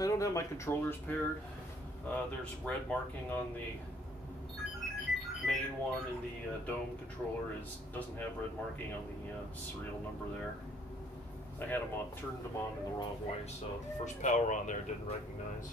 I don't have my controllers paired. There's red marking on the main one, and the dome controller doesn't have red marking on the serial number there. I had them on, turned them on in the wrong way, so the first power on there didn't recognize.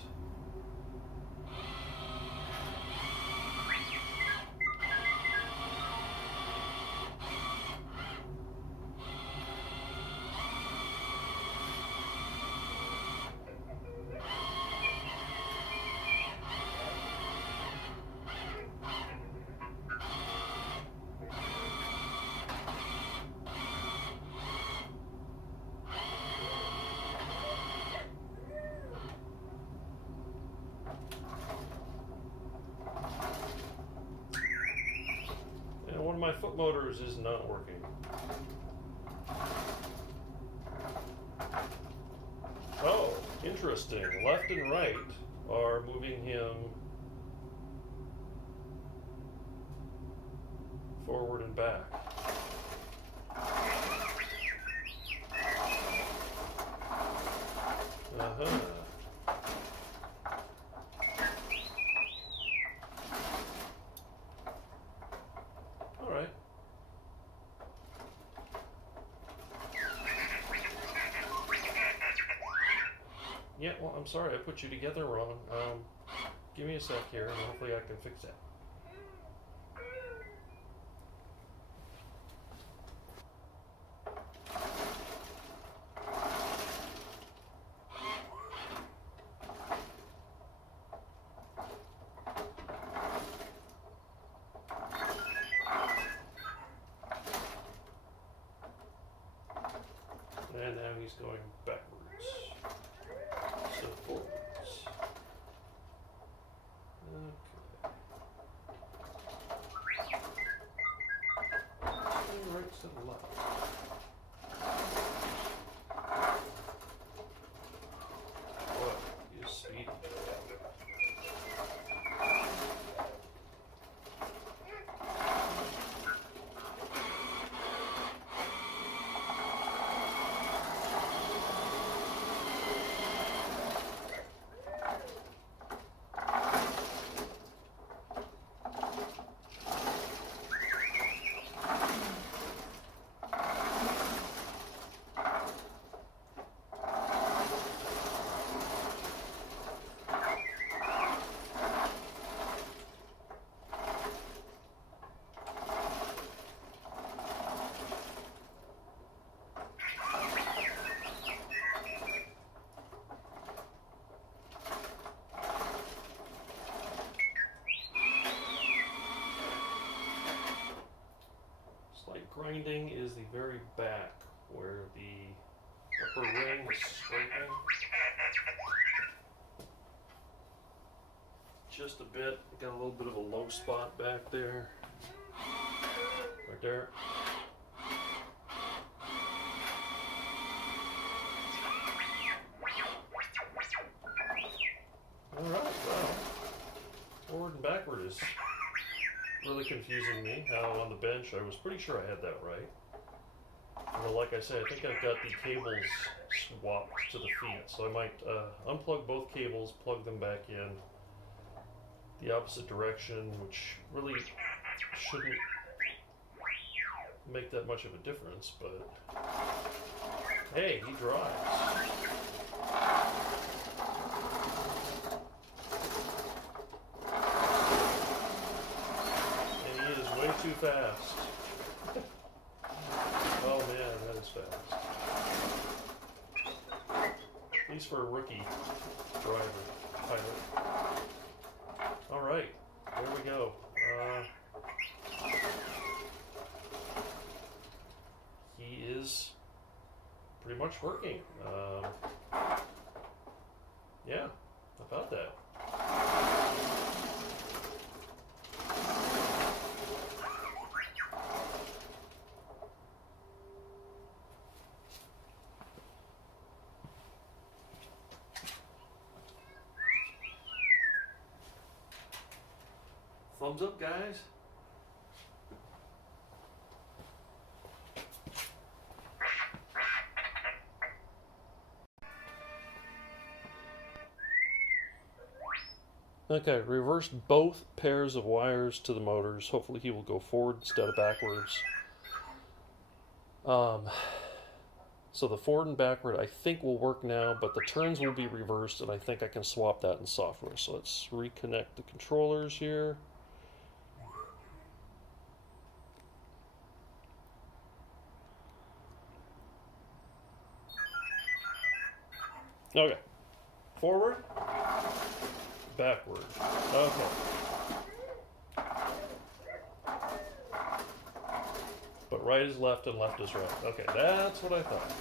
One of my foot motors is not working. Oh, interesting. Left and right are moving him forward and back. Uh-huh. Yeah, well, I'm sorry, I put you together wrong. Give me a sec here, and hopefully I can fix that. And now he's going backwards. So forwards. Okay. And right to the left. Boy, he is speedy. Grinding is the very back where the upper ring is scraping. Just a bit. Got a little bit of a low spot back there. Right there. Alright, well, forward and backward is really confusing me. How on the bench I was pretty sure I had that right. Well, like I said, I think I've got the cables swapped to the feet, so I might unplug both cables, plug them back in the opposite direction, which really shouldn't make that much of a difference, but hey, he drives. Too fast. Oh man, that is fast. At least for a rookie pilot. Alright, there we go. He is pretty much working. Yeah, how about that? Thumbs up, guys. Okay, reversed both pairs of wires to the motors. Hopefully he will go forward instead of backwards. So the forward and backward I think will work now, but the turns will be reversed, and I think I can swap that in software. So let's reconnect the controllers here. Okay. Forward, backward. Okay. But right is left and left is right. Okay, that's what I thought.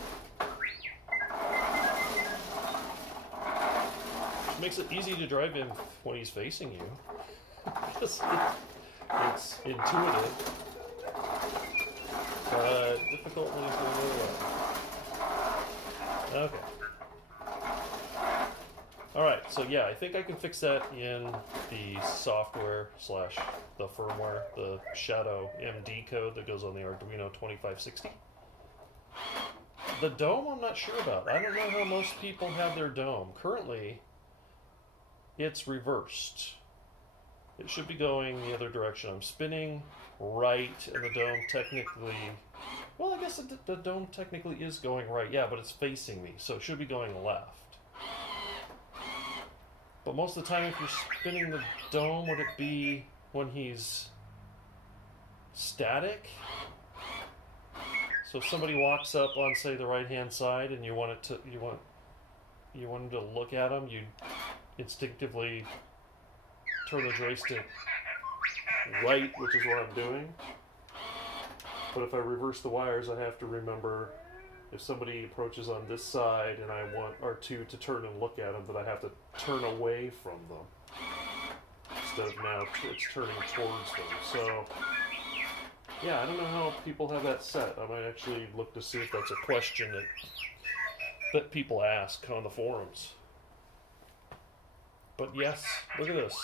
Which makes it easy to drive him when he's facing you. It's intuitive, but difficult when he's going the other way. Okay. Alright, so yeah, I think I can fix that in the software slash the firmware, the Shadow MD code that goes on the Arduino 2560. The dome I'm not sure about. I don't know how most people have their dome. Currently, it's reversed. It should be going the other direction. I'm spinning right, and the dome technically... Well, I guess the dome technically is going right. Yeah, but it's facing me, so it should be going left. But most of the time, if you're spinning the dome, would it be when he's static? So if somebody walks up on, say, the right-hand side, and you want him to look at him, you instinctively turn the joystick right, which is what I'm doing. But if I reverse the wires, I have to remember if somebody approaches on this side and I want R2 to turn and look at them, that I have to turn away from them instead of now it's turning towards them. So, yeah, I don't know how people have that set. I might actually look to see if that's a question that people ask on the forums. But yes, look at this.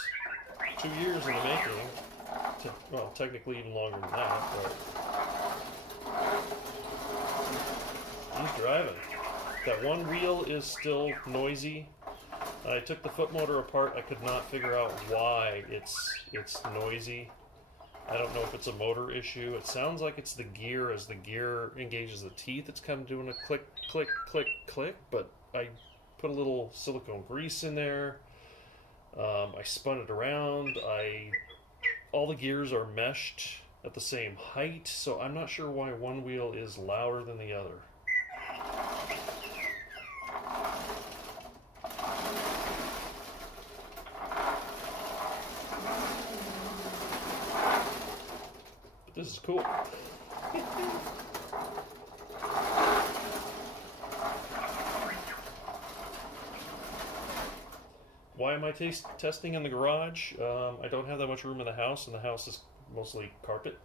2 years in the making. Well, technically even longer than that, but he's driving. That one wheel is still noisy. I took the foot motor apart. I could not figure out why it's noisy. I don't know if it's a motor issue. It sounds like it's the gear. As the gear engages the teeth, it's kind of doing a click, click, click, click. But I put a little silicone grease in there. I spun it around. All the gears are meshed at the same height, so I'm not sure why one wheel is louder than the other. But this is cool. Why am I testing in the garage? I don't have that much room in the house, and the house is mostly carpet.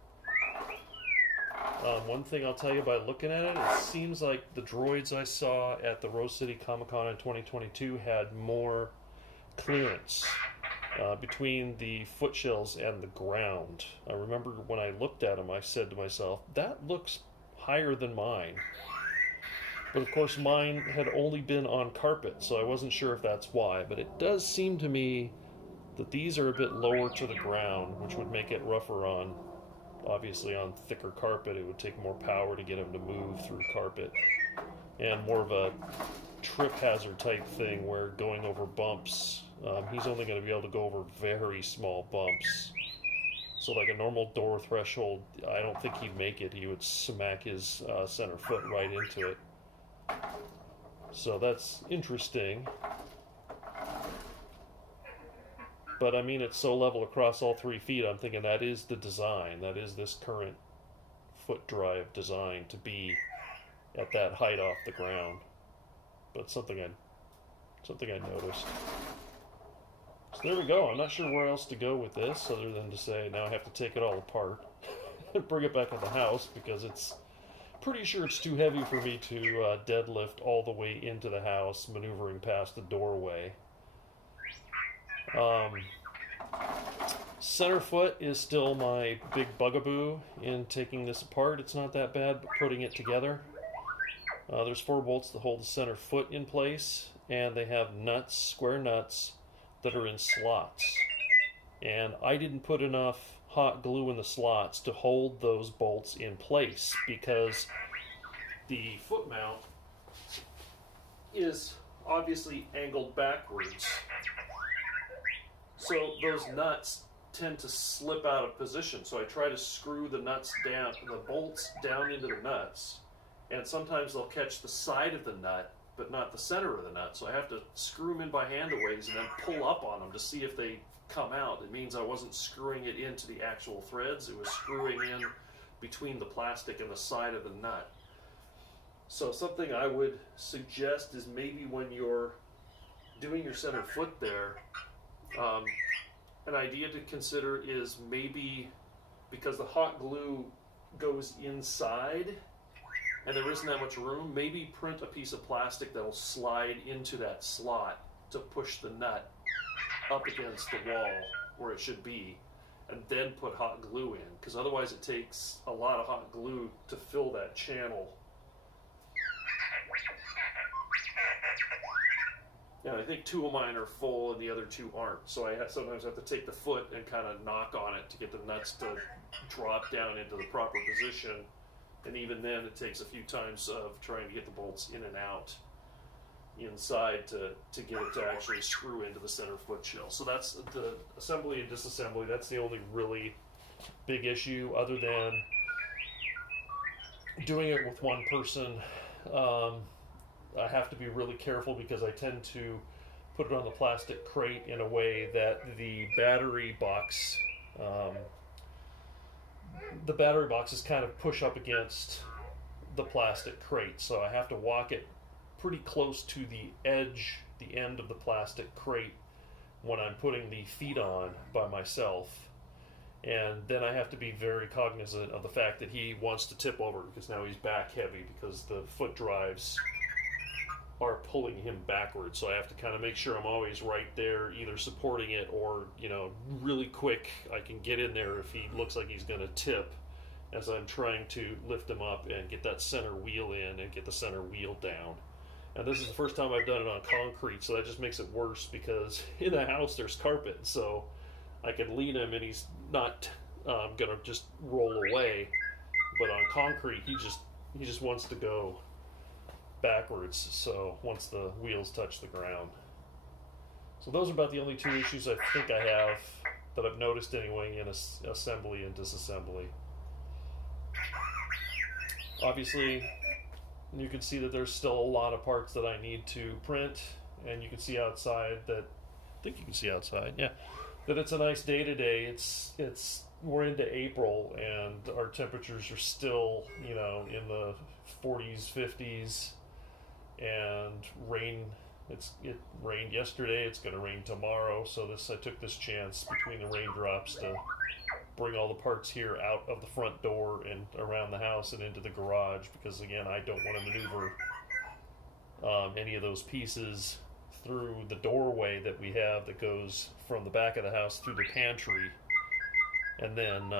One thing I'll tell you by looking at it, it seems like the droids I saw at the Rose City Comic Con in 2022 had more clearance between the foot shells and the ground. I remember when I looked at them, I said to myself, that looks higher than mine. But of course mine had only been on carpet, so I wasn't sure if that's why. But it does seem to me that these are a bit lower to the ground, which would make it rougher on, obviously on thicker carpet. It would take more power to get him to move through carpet. And more of a trip hazard type thing where going over bumps, he's only going to be able to go over very small bumps. So like a normal door threshold, I don't think he'd make it. He would smack his center foot right into it. So that's interesting. But I mean, it's so level across all 3 feet, I'm thinking that is the design. That is this current foot drive design, to be at that height off the ground. But something I noticed. So there we go. I'm not sure where else to go with this, other than to say now I have to take it all apart and bring it back in the house, because it's pretty sure it's too heavy for me to deadlift all the way into the house, maneuvering past the doorway. Center foot is still my big bugaboo in taking this apart. It's not that bad, but putting it together. There's 4 bolts that hold the center foot in place, and they have nuts, square nuts, that are in slots. And I didn't put enough hot glue in the slots to hold those bolts in place because the foot mount is obviously angled backwards. So those nuts tend to slip out of position. So I try to screw the nuts down, the bolts down into the nuts, and sometimes they'll catch the side of the nut, but not the center of the nut. So I have to screw them in by hand a ways and then pull up on them to see if they come out. It means I wasn't screwing it into the actual threads. It was screwing in between the plastic and the side of the nut. So something I would suggest is maybe when you're doing your center foot there, an idea to consider is maybe, because the hot glue goes inside and there isn't that much room, maybe print a piece of plastic that'll slide into that slot to push the nut up against the wall where it should be, and then put hot glue in, because otherwise it takes a lot of hot glue to fill that channel. And I think 2 of mine are full and the other 2 aren't, so I sometimes have to take the foot and kind of knock on it to get the nuts to drop down into the proper position, and even then it takes a few times of trying to get the bolts in and out inside to get it to actually screw into the center foot shell. So that's the assembly and disassembly. That's the only really big issue, other than doing it with one person. I have to be really careful because I tend to put it on the plastic crate in a way that the battery boxes kind of push up against the plastic crate. So I have to walk it pretty close to the edge, the end of the plastic crate when I'm putting the feet on by myself. And then I have to be very cognizant of the fact that he wants to tip over because now he's back heavy because the foot drives are pulling him backwards. So I have to kind of make sure I'm always right there, either supporting it or, you know, really quick I can get in there if he looks like he's going to tip as I'm trying to lift him up and get that center wheel in and get the center wheel down. And this is the first time I've done it on concrete, so that just makes it worse because in the house there's carpet, so I can lean him and he's not gonna just roll away. But on concrete, he just wants to go backwards. So once the wheels touch the ground, so those are about the only 2 issues I think I have that I've noticed anyway in assembly and disassembly. Obviously, you can see that there's still a lot of parts that I need to print, and you can see outside that, I think you can see outside, yeah, that it's a nice day today. We're into April and our temperatures are still, you know, in the 40s, 50s, and rain. It rained yesterday, it's going to rain tomorrow, so I took this chance between the raindrops to bring all the parts here out of the front door and around the house and into the garage, because again, I don't want to maneuver any of those pieces through the doorway that we have that goes from the back of the house through the pantry and then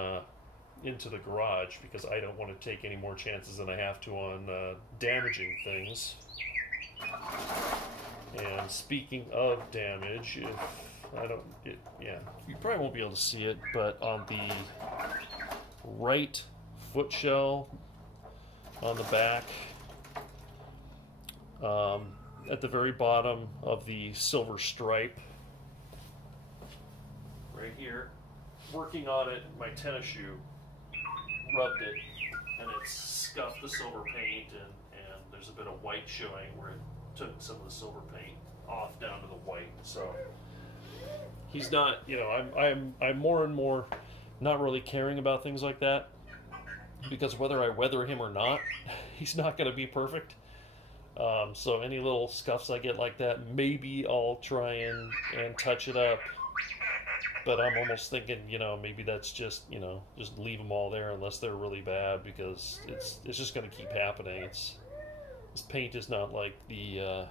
into the garage, because I don't want to take any more chances than I have to on damaging things. And speaking of damage, you probably won't be able to see it, but on the right foot shell on the back, at the very bottom of the silver stripe, right here, working on it, my tennis shoe rubbed it, and it scuffed the silver paint, and there's a bit of white showing where it took some of the silver paint off down to the white. So he's not, you know, I'm more and more not really caring about things like that, because whether I weather him or not, he's not going to be perfect. So any little scuffs I get like that, maybe I'll try and touch it up. But I'm almost thinking, you know, maybe that's just, you know, just leave them all there unless they're really bad, because it's just going to keep happening. This paint is not like the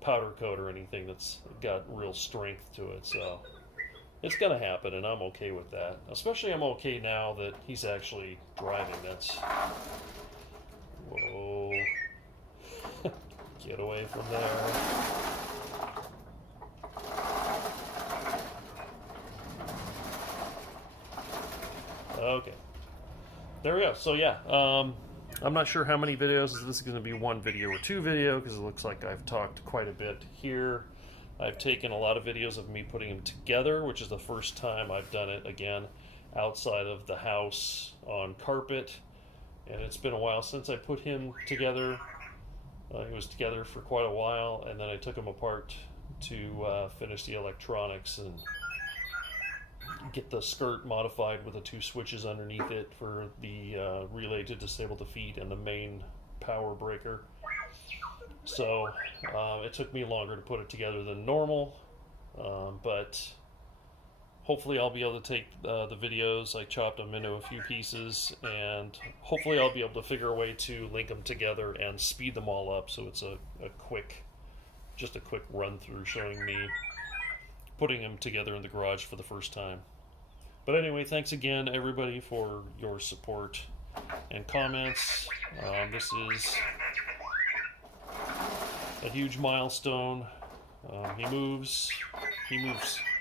powder coat or anything that's got real strength to it, so it's going to happen, and I'm okay with that. Especially I'm okay now that he's actually driving. That's... Whoa. Get away from there. Okay. There we go. So yeah, I'm not sure how many videos. This is going to be one video or two video, because it looks like I've talked quite a bit here. I've taken a lot of videos of me putting them together, which is the first time I've done it, again, outside of the house on carpet. And it's been a while since I put him together. He was together for quite a while, and then I took him apart to finish the electronics and get the skirt modified with the 2 switches underneath it for the relay to disable the feed and the main power breaker. So it took me longer to put it together than normal, but hopefully I'll be able to take the videos. I chopped them into a few pieces, and hopefully I'll be able to figure a way to link them together and speed them all up, so it's a quick run through showing me putting them together in the garage for the first time. But anyway, thanks again everybody for your support and comments. This is a huge milestone. He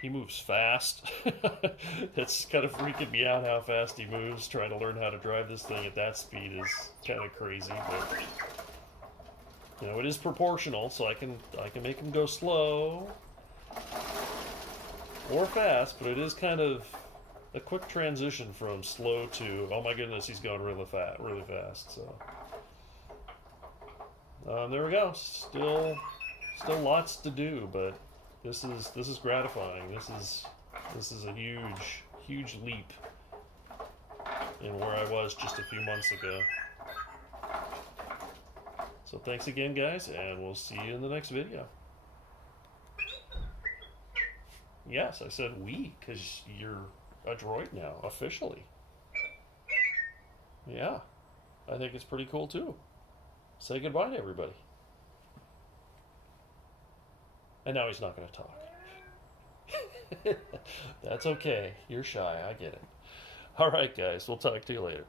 moves fast. It's kind of freaking me out how fast he moves. Trying to learn how to drive this thing at that speed is kind of crazy, but you know, it is proportional, so I can make him go slow or fast, but it is kind of a quick transition from slow to, oh my goodness, he's going really fast. So there we go. Still lots to do, but this is gratifying. This is a huge leap in where I was just a few months ago. So thanks again, guys, and we'll see you in the next video. Yes, I said we, because you're a droid now, officially. Yeah, I think it's pretty cool, too. Say goodbye to everybody. And now he's not going to talk. That's okay. You're shy. I get it. All right, guys. We'll talk to you later.